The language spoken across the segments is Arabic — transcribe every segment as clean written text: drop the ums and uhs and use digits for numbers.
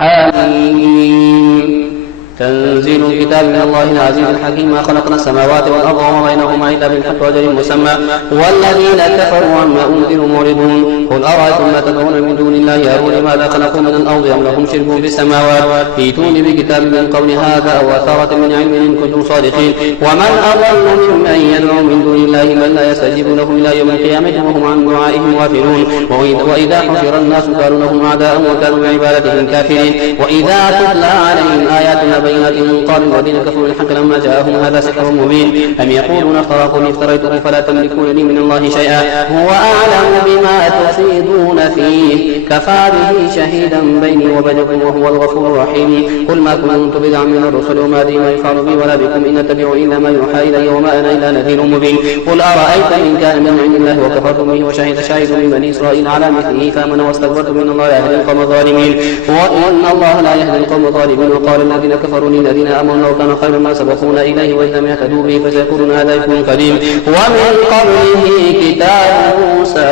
حميم. تنزيل الكتاب من الله العزيز الحكيم. ما خلقنا السماوات والأرض وما بينهما إلا بالحق وأجل مسمى والذين كفروا عما أنذروا معرضون. قل أرأيتم ما تدعون من دون الله أروني ماذا خلقوا من الأرض أم لهم شرك في السماوات ائتوني بكتاب من قبل هذا أو أثارة من علم إن كنتم صادقين. ومن أضل ممن يدعو من دون الله من لا يستجيب له إلى يوم القيامة وهم عن دعائهم غافلون. وإذا حشر الناس كانوا لهم أعداء وكانوا بعبادتهم كافرين. وإذا تتلى عليهم آياتنا بينات قال الذين كفروا الحق لما جاءهم هذا سحر مبين أم يقولون افتراه قل افتريته فلا تملكون لي من الله شيئا هو أعلم بما تفيضون فيه كفى به شهيدا بيني وبينكم وهو الغفور الرحيم. قل ما كنت بدعا من الرسل وما أدري ما يفعل بي ولا بكم إن أتبع إلا ما يوحى إلي وما أنا إلا نذير مبين. قل أرأيت إن كان من عند الله وكفرتم به وشهد شاهد من بني إسرائيل على مثله فآمن واستكبرتم إن الله لا يهدي القوم الظالمين. وإن الله لا يهدي القوم الظالمين. وقال الذين كفروا للذين آمنوا لو كان خيرا ما سبقونا إليه وإن لم يهتدوا به فسيقولون هذا إفك قديم. ومن قبله كتاب موسى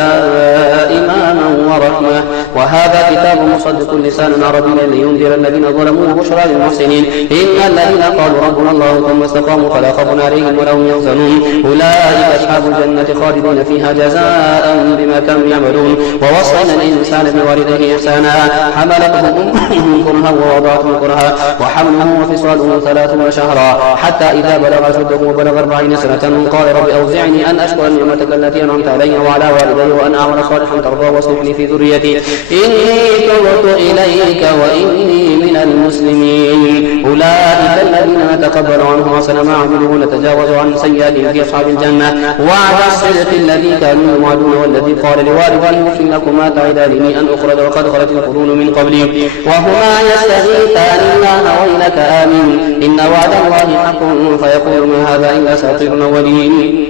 إماما ورحمة وهذا كتاب مصدق لسانا عربيا لينذر الذين ظلموا وبشرى للمحسنين. إن الذين قالوا ربنا الله ثم استقاموا فلا خوف عليهم ولا هم يحزنون أولئك أصحاب الجنة خالدين فيها جزاء بما كانوا يعملون. ووصينا الإنسان بوالديه إحسانا حملته أمه كرها ووضعته كرها وحمله وفصاله 30 شهرا حتى إذا بلغ أشده وبلغ 40 سنة قال رب أوزعني أن أشكر نعمتك التي أنعمت علي وعلى والدي وأن أعمل صالحا ترضاه واصلح لي في ذريتي إني تبت إليك وإني من المسلمين. أولئك الذين نتقبل عنهم أحسن ما عملوا ونتجاوز عن سيئاتهم في أصحاب الجنة وعد الصدق الذي كانوا يوعدون والذي قال لوالديه اغفر لكما تعدانني أن أخرج وقد خلت القرون من قبلي وهما يستغيثان الله ويلك آمن إن وعد الله حق فيقول ما هذا إلا أساطير الأولين.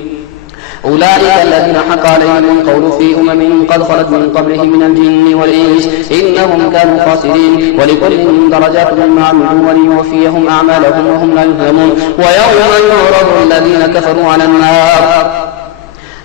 أولئك الذين حق عليهم القول في قد خلت من قبلهم من الجن والإنس إنهم كانوا خاسرين. ولكل درجات مما عملوا وليوفيهم أعمالهم وهم لا يظلمون. ويوم يعرض الذين كفروا على النار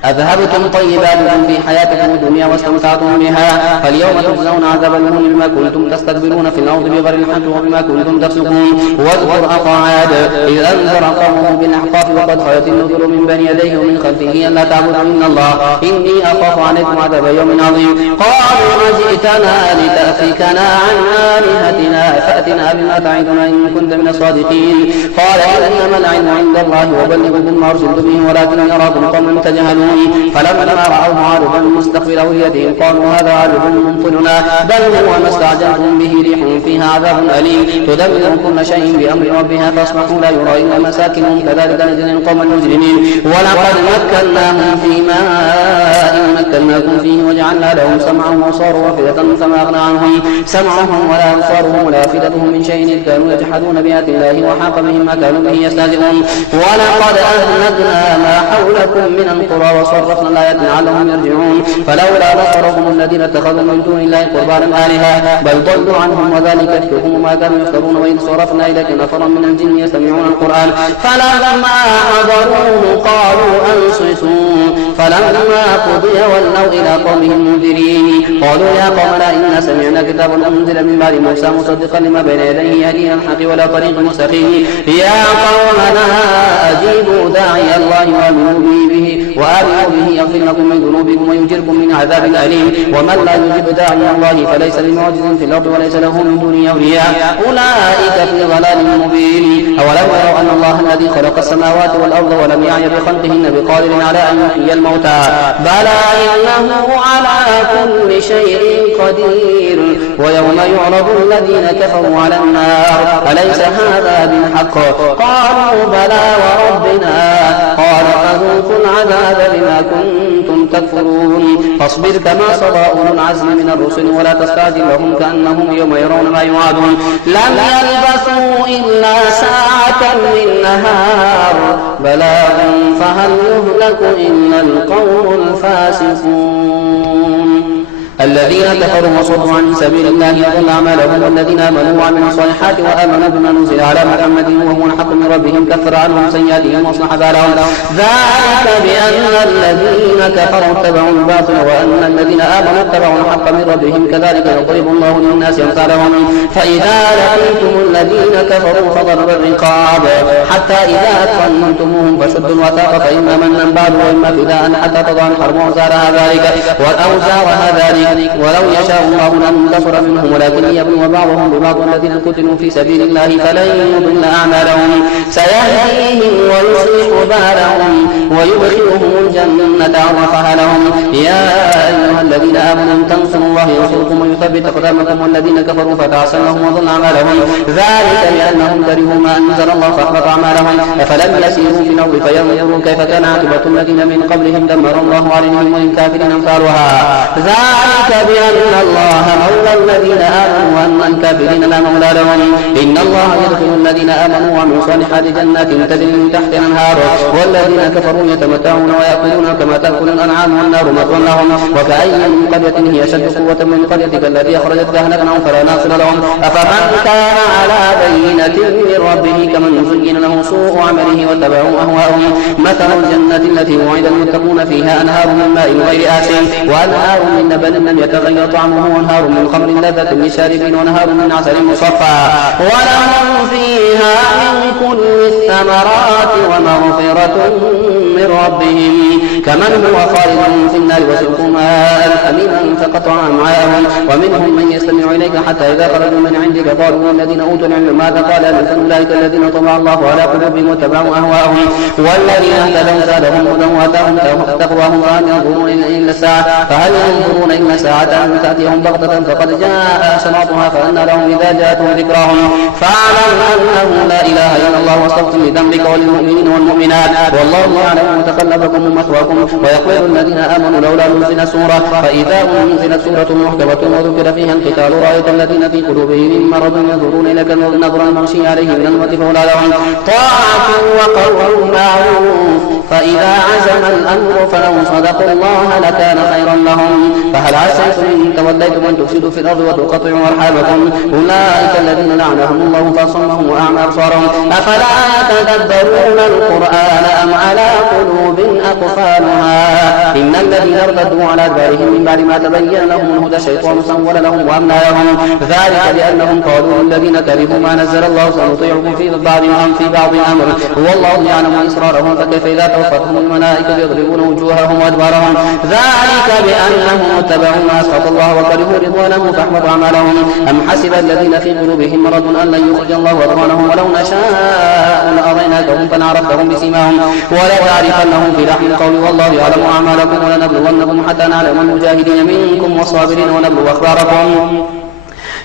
أذهبتم طيباتكم في حياتكم الدنيا واستمتعتم بها فاليوم تجزون عذاب الهون بما كنتم تستكبرون في الأرض بغير الحق وبما كنتم تفسقون. واذكر أخا عاد إذ أنذر قومه بالأحقاف وقد خلت النذر من بين يديه ومن خلفه ألا تعبدوا إلا الله إني أخاف عليكم عذاب يوم عظيم. قالوا أجئتنا لتأفكنا عن آلهتنا فأتنا بما تعدنا إن كنت من الصادقين. قال إنما العلم عند الله وبلغكم ما أرسلت به ولكن أراكم قوما تجهلون. فلما رأوه عارضا مستقبل أوديتهم قالوا هذا عارض ممطرنا بل هو ما استعجلتم به ريح فيها عذاب أليم تدمر كل شيء بأمر ربها فأصبحوا لا يرى إلا مساكنهم كذلك نجزي القوم المجرمين. ولقد مكناهم في ماء مكناكم فيه وجعلنا لهم سمعا وأبصارا وأفئدة فما أغنى عنهم سمعهم ولا أبصارهم ولا أفئدتهم من شيء إذ كانوا يجحدون بآيات الله وحاق بهم ما كانوا به يستهزئون. ولقد أهلكنا ما حولكم من القرى وصرفنا الآيات لعلهم يرجعون. فلولا نصرهم الذين اتخذوا من دون الله قربانا آلهة بل ضلوا عنهم وذلك إفكهم ما كانوا يفترون. وإذ صرفنا إليك نفرا من الجن يستمعون القرآن فلما حضروه قالوا أنصتوا فلما قضي ولوا إلى قومهم منذرين قالوا يا قومنا إنا سمعنا كتابا أنزل من بعد موسى مصدقا لما بين يديه يهدي إلى الحق ولا طريق مستقيم. يا قومنا أجيبوا داعي الله وآمنوا به يغفر لكم من ذنوبكم ويجركم من عذاب أليم. ومن لا يجيب داعي الله فليس بمعجز في الأرض وليس له من دونه أولياء أولئك في ضلال مبين. أولم يروا أن الله الذي خلق السماوات والأرض ولم يعي بخلقهن بقادر على أن يحيي الموتى بلى إنه على كل شيء قدير. ويوم يعرض الذين كفروا على النار أليس هذا بالحق قالوا بلى وربنا قال فذوقوا العذاب بما كنتم تكفرون. فاصبر كما صبر أولو العزم من الرسل ولا تستعجل لهم كأنهم يوم يرون ما يوعدون لم يلبثوا إلا ساعة من نهار بلاغ فهل يهلك إلا القوم الفاسقون. الذين كفروا وصدوا عن سبيل الله أضل أعمالهم والذين آمنوا وعملوا الصالحات وآمنوا بما نزل على محمد وهو الحق من ربهم كفر عنهم سيئاتهم وأصلح بالهم ذلك بأن الذين كفروا اتبعوا الباطل وأن الذين آمنوا اتبعوا الحق من ربهم كذلك يضرب الله للناس أمثالهم فإذا لقيتم الذين كفروا فضرب الرقاب حتى إذا أثخنتموهم فشدوا الوثاق فإما منا بعد وإما فداء حتى تضع الحرب أوزارها ذلك ولو يشاء الله لانتصر منهم ولكن ليبلو بعضهم ببعض الذين قتلوا في سبيل الله فلن يضل أعمالهم سيهديهم ويصلح بالهم ويدخلهم الجنة عرفها لهم يا أيها الذين آمنوا إن تنصروا الله ينصركم ويثبت أقدامكم والذين كفروا فتعسى لهم وضل أعمالهم ذلك بأنهم كرهوا ما أنزل الله فأحبط أعمالهم أفلم يسيروا في الأرض فينظروا كيف كان عاقبة الذين من قبلهم دمر الله عليهم وللكافرين أمثالها ذلك بأن الله مولى الذين آمنوا وأن الكافرين لا مولى لهم إن الله يدخل الذين آمنوا وعملوا الصالحات جنات تجري من تحتها الأنهار والذين كفروا يتمتعون ويأكلون كما تأكل الأنعام والنار مثوى لهم وكأي من قرية هي أشد قوة من قريتك التي أخرجتك أهلكناهم فلا ناصر لهم أفمن كان على بينة من ربه كمن زين له سوء عمله واتبعوا أهواءهم مثل الجنة التي وعد المتقون فيها أنهار من ماء غير آسن وأنهار من لبن لم يتغير طعمه وانهار من خمر لذة للشاربين ونهار من عسل مصفى ولهم فيها من كل الثمرات ومغفرة من ربهم كمن هو خالد في النار وسقوا ماء حميما فقطع أمعاءهم ومنهم من يستمع إليك حتى إذا خرجوا من عندك قالوا الذين أوتوا العلم ماذا قال آنفا أولئك الذين طبع الله على قلوبهم واتبعوا أهواءهم والذين اهتدوا زادهم هدى وآتاهم تقواهم فهل ينظرون إلا الساعة أن تأتيهم بغتة فقد جاء أشراطها فأنى لهم إذا جاءتهم ذكراهم فاعلم أنه لا إله إلا الله واستغفر لذنبك وللمؤمنين والمؤمنات والله يعلم متقلبكم ومثواكم ويقول الذين آمنوا لولا نزلت سورة فإذا أنزلت سورة محكمة وذكر فيها القتال رأيت الذين في قلوبهم من مرض ينظرون إليك نظر المغشي عليه من الموت فأولى لهم طاعة وقول معروف فإذا عزم الأمر فلو صدقوا الله لكان خيرا لهم فهل عسيتم إن توليتم أن تفسدوا في الأرض وتقطعوا أرحامكم أولئك الذين لعنهم الله فأصمهم وأعمى أبصارهم أفلا تدبرون القرآن أم على قلوب أقفالها إن الذين ارتدوا على أدبارهم من بعد ما تبين لهم الهدى الشيطان سول لهم وأملى لهم ذلك بأنهم قالوا الذين كرهوا ما نزل الله سنطيعكم في بعض الأمر والله يعلم إسرارهم فكيف إذا توفتهم الملائكة يضربون وجوههم وأدبارهم ذلك بأنهم اتبعوا ما أسخط الله وكرهوا رضوانه فأحبط أعمالهم أم حسب الذين في قلوبهم مرض أن لن يخرج الله أضغانهم ولو نشاء لأريناكهم فلعرفتهم بسيماهم ولتعرفنهم في لحن القول والله يعلم أعمالكم ولنبلونكم حتى نعلم المجاهدين منكم والصابرين ونبلو أخباركم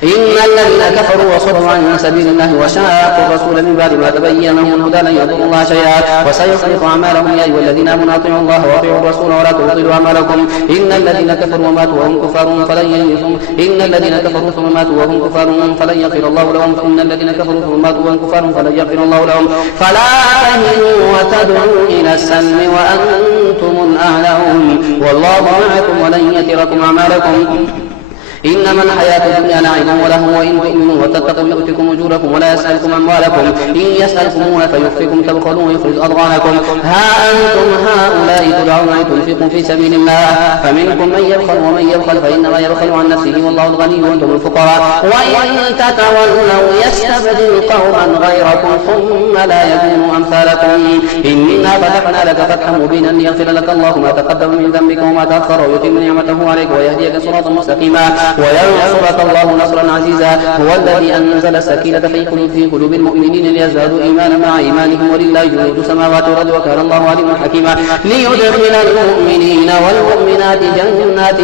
إن الذين كفروا وصدوا عن سبيل الله وشاقوا الرسول من بعد ما تبين لهم الهدى لن يضروا الله شيئا وسيحبط أعمالهم يا أيها الذين آمنوا أطيعوا الله وأطيعوا الرسول ولا تبطلوا أعمالكم إن الذين كفروا وماتوا وهم كفار فلن يغفر الله لهم إن الذين كفروا ثم ماتوا وهم كفار فلن يغفر الله لهم فلا تهنوا وتدعوا إلى السلم وأنتم الأعلون والله معكم ولن يتركم أعمالكم إنما الحياة الدنيا لعب ولهو وإن تؤمنوا وتتقوا يؤتكم أجوركم ولا يسألكم أموالكم إن يسألكموها فيخفكم تبخلوا ويخرج أضغانكم ها أنتم هؤلاء تدعون لتنفقوا في سبيل الله فمنكم من يبخل ومن يبخل فإنما يبخل عن نفسه والله الغني وأنتم الفقراء وإن تتولوا يستبدل قوما غيركم ثم لا يكونوا أمثالكم إنا فتحنا لك فتحا مبينا ليغفر لك الله ما تقدم من ذنبك وما تأخر ويتم نعمته عليك ويهديك صراطا مستقيما وينصرك الله نصرا عزيزا هو الذي أنزل السكينة في قلوب المؤمنين ليزدادوا إيمانا مع إيمانهم ولله جنود السماوات والأرض وكان الله عليما حكيما ليدخل المؤمنين والمؤمنات جنات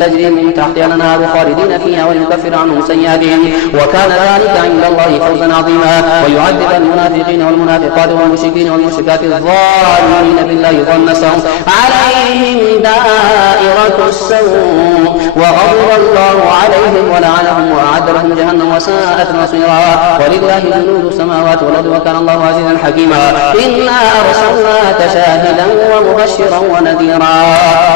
تجري من تحتها الأنهار خالدين فيها ويكفر عنهم سيئاتهم وكان ذلك عند الله فوزا عظيما ويعذب المنافقين والمنافقات والمشركين والمشركات الظالمين بالله ظن السوء عليهم دائرة السوء وغضب الله الله عليهم ولعنهم وأعد لهم جهنم وساءت مصيرا. ولله جنود السماوات والأرض وكان الله عزيزا حكيما. إنا أرسلناك شاهدا ومبشرا ونذيرا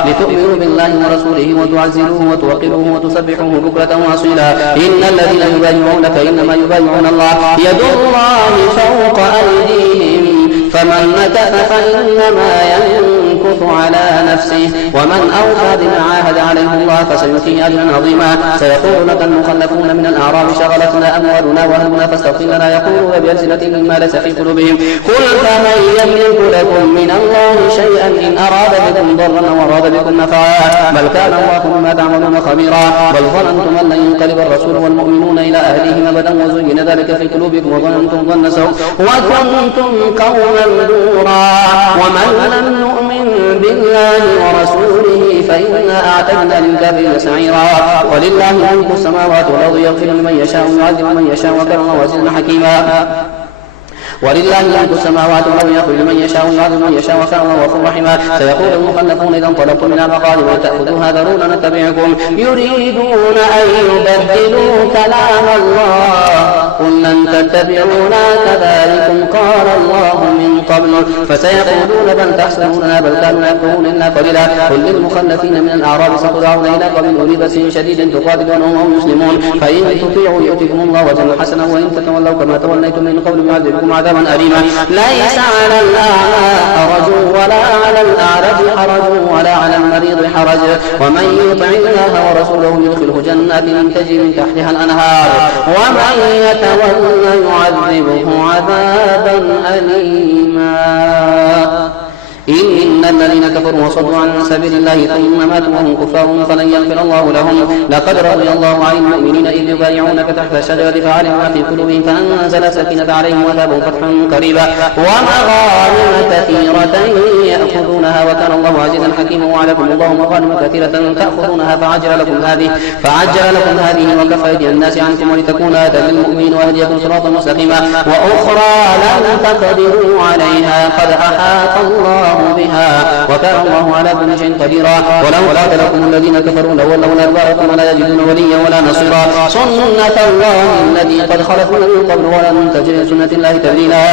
لتؤمنوا بالله ورسوله وتعزروه وتوقروه وتسبحوه بكرة وأصيلا. إن الذين يبايعونك إنما يبايعون الله يد الله فوق أيديهم فمن نكث فإنما ينكث على نفسه ومن أوفى بما عاهد عليه الله فسيؤتيه أجرا عظيما. سيقول لك المخلفون من الأعراب شغلتنا أموالنا وأهلنا فاستغفر لنا يقولون بألسنتهم مما ليس في قلوبهم قل فمن يملك لكم من الله شيئا إن أراد بكم ضرا وأراد بكم نفعا بل كان الله بما تعملون خبيرا. بل ظننتم أن لن ينقلب الرسول والمؤمنون إلى أهلهم أبدا وزين ذلك في قلوبكم وظننتم ظن سوء وكنتم قوما بورا. ومن لم يؤمن بالله ورسوله فإنا أعتدنا للكافرين سعيرا. ولله ملك السماوات والأرض يغفر لمن يشاء ويعذب من يشاء وكان الله عزيزا حكيما. ولله ملك السماوات والأرض يغفر لمن يشاء ويعذب من يشاء وكان الله غفورا رحيما. سيقول المخلفون إذا انطلقتم من المقالب تأخذوها ذرونا نتبعكم يريدون أن يبدلوا كلام الله قل لن تتبعونا كذلكم قال الله من قبل فسيقولون بل تحسبوننا بل كانوا يكفرون إلا قليلا. قل للمخلفين من الأعراب ستدعون إلى قوم أولي بأس شديد تقاتلونهم وهم مسلمون فإن تطيعوا يؤتكم الله وجل حسنا وإن تتولوا كما توليتم من قبل يعذبكم عذابا أليما. ليس على الأعمى حرج ولا على الأعرج حرج ولا على المريض حرج ومن يطع الله ورسوله يدخله جنات تجري من تحتها الأنهار ومن يتولى يعذبه عذابا أليما. إن الذين كفروا وصدوا عن سبيل الله ثم ماتوا وهم كفار فلن يغفر الله لهم. لقد رضي الله عن المؤمنين إذ يبايعونك تحت الشجرة فعلم ما في قلوبهم فأنزل سكينة عليهم وثابهم فتحا قريبا ومغانم كثيرة يأخذونها وكان الله عزيزا حكيما. وعليكم الله مغانم كثيرة تأخذونها فعجل لكم هذه وكف أيدي الناس عنكم ولتكون آية للمؤمنين ويهديكم صراطا مستقيما. وأخرى لم تقدروا عليها قد أحاط الله بها وكان الله على كل شيء قديرا. ولو قاتلكم الذين كفروا لولوا أدباركم ولا يجدون وليا ولا نصيرا. سنة الله التي قد خلت من قبل ولن تجد لسنة الله تبديلا.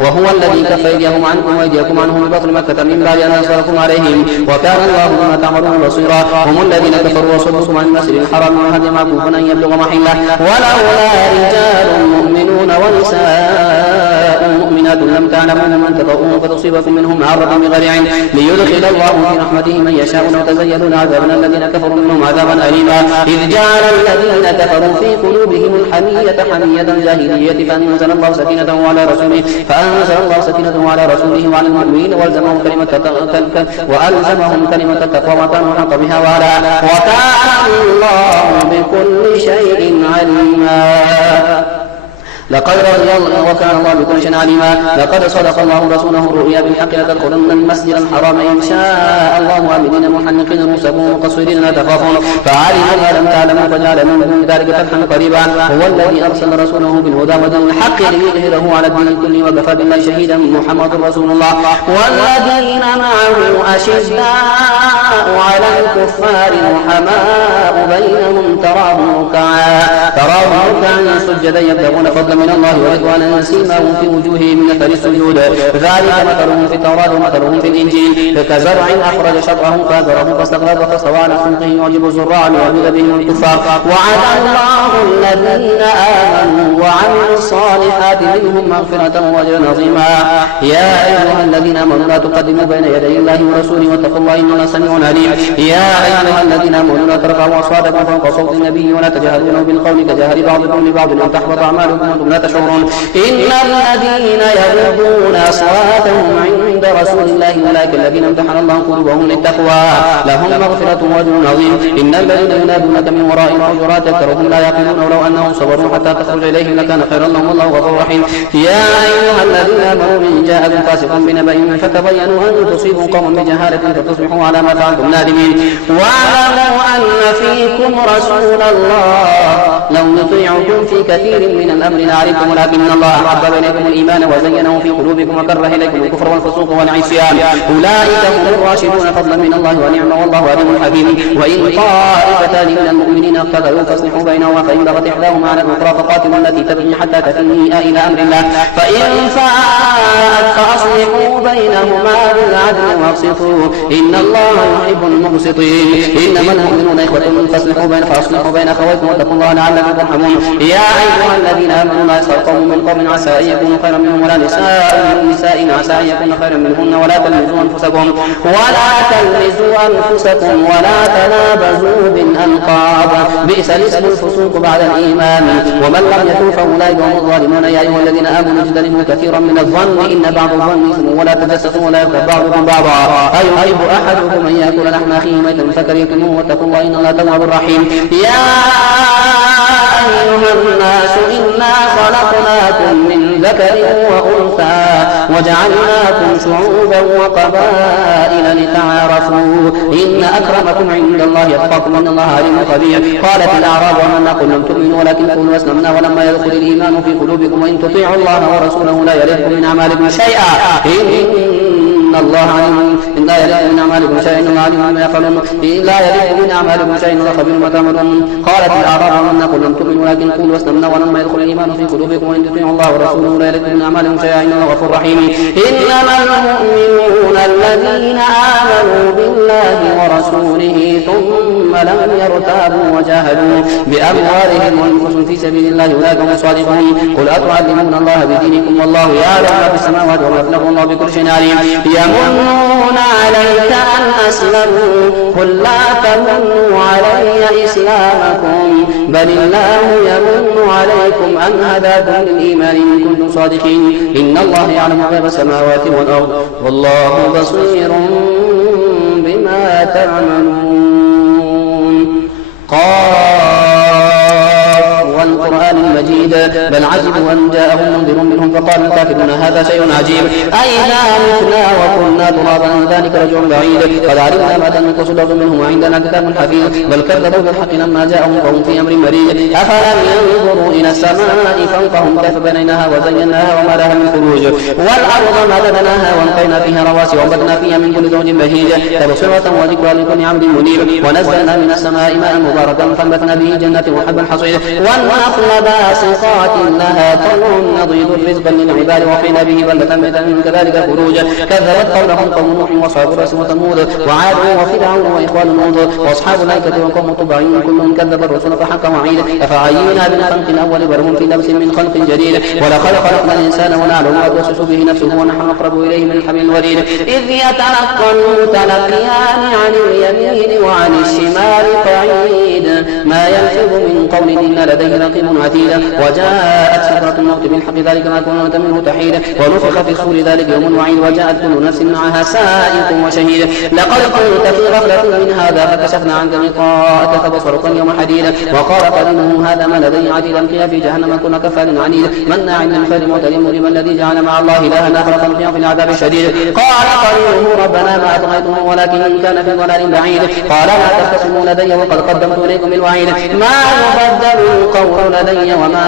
وهو الذي كف أيديهم عنكم وأيديكم عنهم ببطن مكة من بعد أن أنصركم عليهم وكان الله بما تعملون بصيرا. هم الذين كفروا وصدوكم عن المسجد الحرام والهدي معكوفا أن يبلغ محله ولولا رجال مؤمنون ونساء مؤمنات لم تعلموهم أن تطؤوهم فتصيبكم منهم معرة بغير علم ليدخل الله في رحمته من يشاء لو تزيدوا لعذابنا الذين كفروا منهم عذابا أليما. إذ جعل الذين كفروا في قلوبهم الحمية حمية الجاهلية فأنزل الله سكينته على رسوله وعلى المؤمنين وألزمهم كلمة التقوى وكانوا حق بها وكان الله بكل شيء عليما. لقد رضي الله وكان الله بكل شيء عليما. لقد صدق الله رسوله الرؤيا بالحق لتدخلن المسجد الحرام إن شاء الله آمنين محنقين رؤوسكم مقصرين لا تخافون فعلموا ما لم تعلموا فجعل من دون ذلك فتحا قريبا. هو الذي أرسل رسوله بالهدى ودين الحق ليظهره على الدين كله وكفى بالله شهيدا. محمد رسول الله والذين معه أشداء على الكفار رحماء بينهم تراهم ركعا سجدا يبتغون فضلا من الله ورضوانا سيماهم في وجوههم من اثر السجود ذلك مثلهم في التوراة ومثلهم في الإنجيل كزرع أخرج شطأه فازره فاستغلظ فاستوى على سوقه يعجب الزراع ليغيظ بهم الكفار. وعد الله الذين آمنوا وعملوا الصالحات منهم مغفرة وأجرا عظيما. يا أيها الذين آمنوا لا تقدموا بين يدي الله ورسوله واتقوا الله إن الله سميع عليم. يا أيها الذين آمنوا لا ترفعوا أصواتكم فوق صوت النبي ولا تجهروا له بالقول كجهر بعضكم لبعض أن تحبط أعمالكم وأنتم لا تشعرون. إن الذين يغضون أصواتهم عند رسول الله أولئك الذين امتحن الله قلوبهم للتقوى لهم مغفرة وأجر عظيم. إن الذين ينادونك من وراء الحجرات أكثرهم لا يعقلون ولو أنهم صبروا حتى تخرج إليهم لكان خيرا لهم والله غفور رحيم. يا أيها الذين آمنوا إن جاءكم فاسق بنبأ فتبينوا أن تصيبوا قوما بجهالة فتصبحوا على ما فعلتم نادمين. واعلموا أن فيكم رسول الله لو يطيعكم في كثير من الأمر عليكم ولكن الله حبب إليكم الإيمان وزينه في قلوبكم وكره إليكم الكفر والفسوق والعصيان أولئك هم الراشدون فضلا من الله ونعمة والله عليم حكيم وإن طائفتان من المؤمنين اقتتلوا فاصلحوا بينهما فإن بغت إحداهما على الأخرى فقاتلوا التي تبغي حتى تفيء إلى أمر الله فإن فاءت فأصلحوا بينهما بالعدل واقسطوا إن الله يحب المقسطين إنما المؤمنون إخوة فأصلحوا بين أخويكم واتقوا الله لعلكم ترحمون يا أيها الذين آمنوا لا يسخر قوم من قوم عسى أن يكونوا خيرا منهم ولا نساء من نساء عسى أن يكون خيرا منهن ولا تلمزوا أنفسكم ولا تنابزوا بالألقاب بئس الاسم الفسوق بعد الإيمان ومن لم يتوب فأولئك هم الظالمون يا أيها الذين آمنوا اجتنبوا كثيرا من الظن إن بعض الظن إثم ولا تجسسوا ولا يغتب بعضكم بعضا أيحب أحدكم أن يأكل لحم أخيه ميتا فكرهتموه واتقوا الله إن الله تواب رحيم يا أيها الناس إنا خلقناكم من ذكر وأنثى وجعلناكم شعوبا وقبائل لتعارفوا إن أكرمكم عند الله يتقاكم إن الله عليم خبير قالت الأعراب آمنا قل لم تؤمنوا ولكن قولوا أسلمنا ولما يدخل الإيمان في قلوبكم وإن تطيعوا الله ورسوله لا يلدكم من أعمالكم شيئا إن الله عليم إن لا يلدكم من أعمالكم شيئا إن الله عليم بما يفعلون لا يلدكم من أعمالكم شيئا إن الله خبير ما تعملون قالت الأعراب آمنا قل لم تؤمنوا ولكن قولوا أسلمنا ولما يدخل الإيمان في قلوبكم وإن تطيعوا الله ورسوله لا يلدكم من أعمالكم شيئا إن الله غفور رحيم إنما المؤمنون الذين آمنوا بالله ورسوله ثم لم يرتابوا وجاهدوا بأموالهم وأنفسهم في سبيل الله أولئك هم الصادقون قل أتعلمون الله بدينكم والله يعلم ما في السماوات وما في الأرض والله بكل شيء عليم يمنون عليك أن أسلموا قل لا تمنوا علي إسلامكم بل الله يمن عليكم أن هداكم للإيمان إن كنتم صادقين إن الله يعلم غيب السماوات والأرض والله بصير بما تعملون والقرآن المجيد بل عجبوا أن جاءهم منذر منهم فقال الكافرون هذا شيء عجيب أئذا متنا وكنا ترابا ذلك رجع بعيد قد علمنا ما تنقص الأرض منهم وعندنا كتاب حفيظ بل كذبوا بالحق لما جاءهم فهم في أمر مريج أفلم ينظروا إلى السماء فوقهم كيف بنيناها وزيناها وما لها من فروج والأرض مددناها وألقينا فيها رواسي وأنبتنا فيها من كل زوج بهيج تبصرة وذكرى لكل عبد منيب ونزلنا من السماء ماء مباركا فأنبتنا به جنات وحب الحصيد والنخل باسقات لها طلع نضيد رزقا للعباد وحين به بلدة ميتا كذلك خروج كذبت قولهم قوم نوح واصحاب الرس وثمود وعاد وفرعون واخوان لوط واصحاب الايكه وقوم تبع كلهم كذب الرسل فحق وعيد افعينا بالخلق الاول بل هم في لبس من خلق جديد ولقد خلقنا الانسان ونعلم ما توسوس به نفسه ونحن اقرب اليه من حبل الوريد اذ يتلقى المتلقيان عن اليمين وعن الشمال قعيد ما يلفظ من قول الا لديه رقيب عتيد وجاءت سكرة الموت بالحق ذلك ما كنت منه تحيد ونفخ في الصور ذلك يوم الوعيد وجاءت كل نفس معها سائق وشهيد لقد كنت في غفلة من هذا فكشفنا عنك غطاءك فبصرك اليوم حديد وقال قرينه هذا ما لدي عتيد القيا في جهنم كن كفار عنيد مناع للخير معتد مريب الذي جعل مع الله إلها آخر فالقيا في العذاب شديد قال قرينه ربنا ما أطغيته ولكن كان في ضلال بعيد قال لا تختصموا لدي وقد قدمت إليكم الوعيد ما يبدل القول لدي وما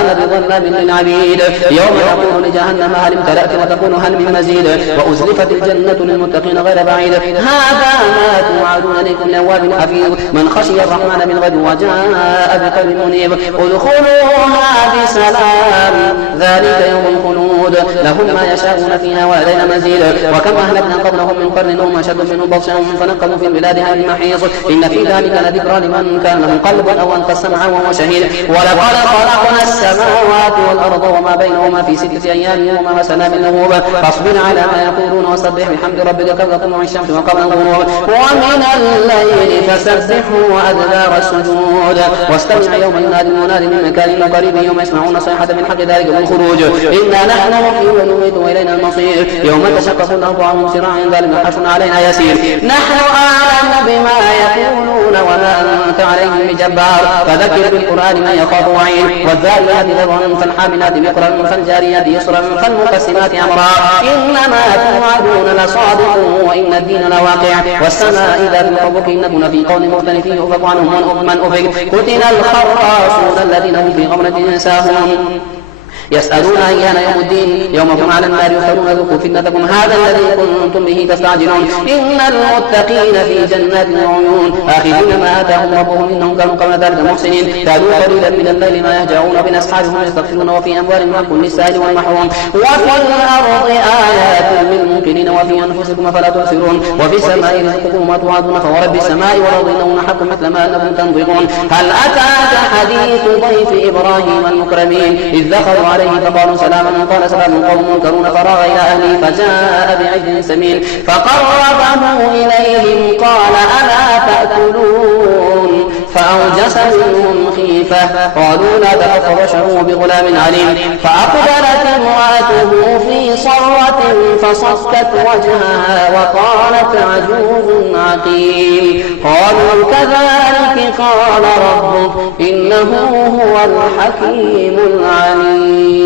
أنا بظلام للعبيد يوم يقول لجهنم هل امتلأت وتقول هل من مزيد وأزلفت الجنة للمتقين غير بعيد هذا ما توعدون لكم لأواب حفيظ من خشي الرحمن بالغيب وجاء بقلب منيب ادخلوها بسلام ذلك يوم الخلود لهم ما يشاءون فيها ولدينا مزيد وكم أهلكنا قبلهم من قرن هم أشد منهم بطشا فنقبوا في البلاد هل محيص إن في ذلك لذكرى لمن كان له قلب أو ألقى السمع وهو شهيد ولقد خلقنا السماوات والأرض وما بينهما في 6 أيام وما مسنا من لغوب فاصبر على ما يقولون وسبح بحمد ربك قبل طلوع الشمس وقبل الغروب ومن الليل فسبحه وأدبار السجود واستمع يوم ينادي المناد من مكان قريب يوم يسمعون صيحة من حق ذلك الخروج إنا نحن نحيي ونميت وإلينا المصير يوم تشقق الأرض عنهم سراعا ذلك الحشر علينا يسير نحن أعلم بما يقولون وما أنت عليهم بجبار فذكر بالقرآن من يخاف وعيد والذاريات ذروا فالحاملات بقرا فالجاريات يسرا فالمقسمات أمرا إنما توعدون لصادق وإن الدين لواقع والسماء ذات الحبك إنكم في قول مختلف يؤفك عنهم من أفك قتل الخراصون الذين هم في غمرة ساهون يسألون أيان يوم الدين يوم هم على النار يفتنون ذوقوا فتنتكم هذا الذي كنتم به تستعجلون إن المتقين في جنات وعيون آخذين ما آتاهم ربهم إنهم كانوا قبل ذلك محسنين كانوا قليلا من الليل ما يهجعون وبالأسحار هم يستغفرون وفي أموالهم حق للسائل والمحروم وفي الأرض آيات للموقنين وفي أنفسكم فلا تبصرون وفي السماء رزقكم وما توعدون فورب السماء والأرض إنه لحق مثل ما أنكم تنطقون هل أتاك حديث ضيف إبراهيم المكرمين إذ دخلوا عليه فقالوا سلاما قال سلام قوم منكرون فراغ إلى أهله فجاء بعجل سمين فقربه إليهم قال ألا تأكلون فأوجس منهم خيفة قالوا لا تخف وبشروه بغلام عليم فأقبلت امرأته في صرة فصكت وجهها وقالت عجوز عقيم قالوا كذلك قال ربك إنه هو الحكيم العليم